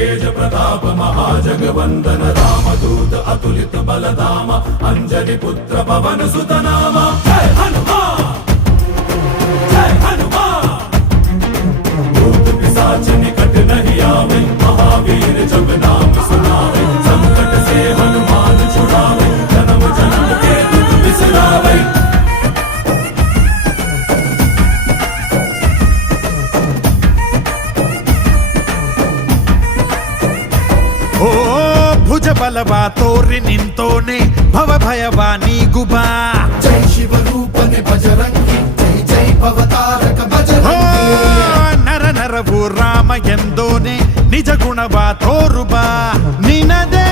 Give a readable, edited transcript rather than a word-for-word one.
तेज प्रताप महाजगवंदन रामदूत अतुलित बलधाम अंजनी पुत्र पवन सुत नाम जय हनुमान जय हनुमान भूत पिशाच निकट नहीं आवे महावीर जब नाम सुनावे संकट से हनुमान छुड़ावे जन्म जन्म के दुख बिसरावे। ಓ ಭುಜ ಬಲವ ತೋರಿ ನಿಂತೋನೆ ಭವ ಭಯವ ನೀಗುಬಾ ಜೈ ಶಿವ ರೂಪನೆ ಬಜರಂಗಿ ಜೈ ಜೈ ಭವತಾರಕ ಬಜರಂಗಿ ನರ ನರವು ರಾಮ ಎಂದೋನೆ ನಿಜ ಗುಣವ ತೋರುಬಾ ನಿನದೇ